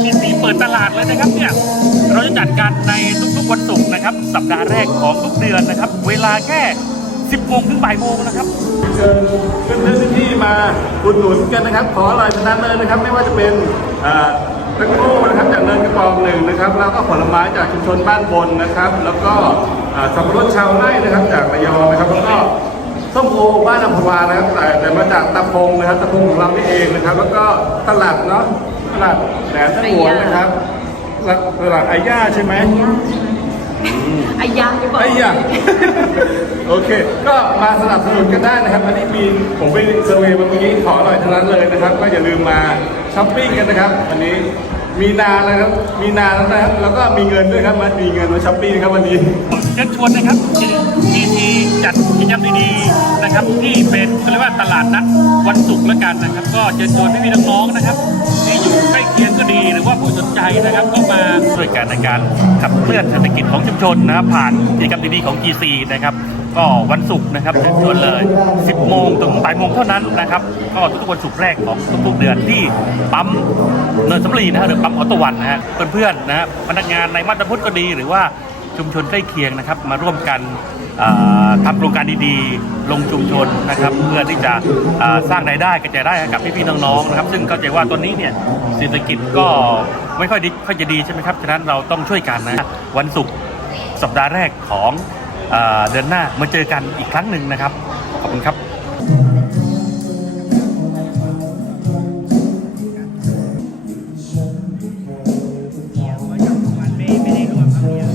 ทีซีเปิดตลาดเลยนะครับเนี่ยเราจะจัดกันในทุกๆวันศุกร์นะครับ สัปดาห์แรกของทุกเดือนนะครับ เวลาแค่ 10โมงถึงบ่ายโมงนะครับเชิญเพื่อนๆที่มาอุดหนุนกันนะครับ ขออร่อยทั้งนั้นเลยนะครับ ไม่ว่าจะเป็นตะกร้นะครับจากเนินกระปองหนึ่งนะครับ แล้วก็ผลไม้จากชุมชนบ้านบนนะครับ แล้วก็สับปะรดชาวไร่นะครับจากระยองนะครับแล้วก็ส้มโอบ้านอัมพวานะครับแต่แต่มาจากตะพงนะครับตะพงของเรานี่เองนะครับ แล้วก็ตลาดเนาะ ตลาดแหลมตะหวนนะครับตลาดตลาดไอาย่าใช่ไหมอายาที่บอกไอ้ยังโอเค ก็มาสนับสนุนกันได้นะครับ อันนี้มีผมไปเซอร์เวย์มาเมื่อกี้ขออร่อยทั้งนั้นเลยนะครับ ก็อย่าลืมมาช้อปปิ้งกันนะครับ อันนี้มีนานแล้วครับ มีนานแล้วนะครับ แล้วก็มีเงินด้วยครับมามีเงินมาช้อปปิ้งนะครับวันนี้เชิญชวนนะครับทีทีจัดกิจกรรมดีๆนะครับ ที่เป็นเขาเรียกว่าตลาดนัดวันศุกร์แล้วกันนะครับ ก็เชิญชวนพี่ๆน้องๆนะครับ นะครับก็มาช่วยกันในการขับเคลื่อนเศรษฐกิจของชุมชนนะครับผ่านกิจกรรมดีๆของ GC นะครับก็วันศุกร์นะครับเชิญชวนเลย 10 โมงถึงบ่ายโมงเท่านั้นนะครับก็ทุกๆวันศุกร์แรกของทุกๆเดือนที่ปั๊มเนินสำลีนะฮะหรือปั๊มออตวันนะฮะเพื่อนๆนะฮะพนักงานในมาตรพุทธก็ดีหรือว่า ชุมชนใกล้เคียงนะครับ มาร่วมกันทำโครงการดีๆ ลงชุมชนนะครับ เพื่อที่จะสร้างรายได้กระจายได้ให้กับพี่ๆน้องๆนะครับ ซึ่งเข้าใจว่าตอนนี้เนี่ยเศรษฐกิจก็ไม่ค่อยดีค่อยจะดีใช่ไหมครับฉะนั้นเราต้องช่วยกันนะวันศุกร์สัปดาห์แรกของเดือนหน้ามาเจอกันอีกครั้งหนึ่งนะครับ ขอบคุณครับไม่ได้รวมครับเนี่ย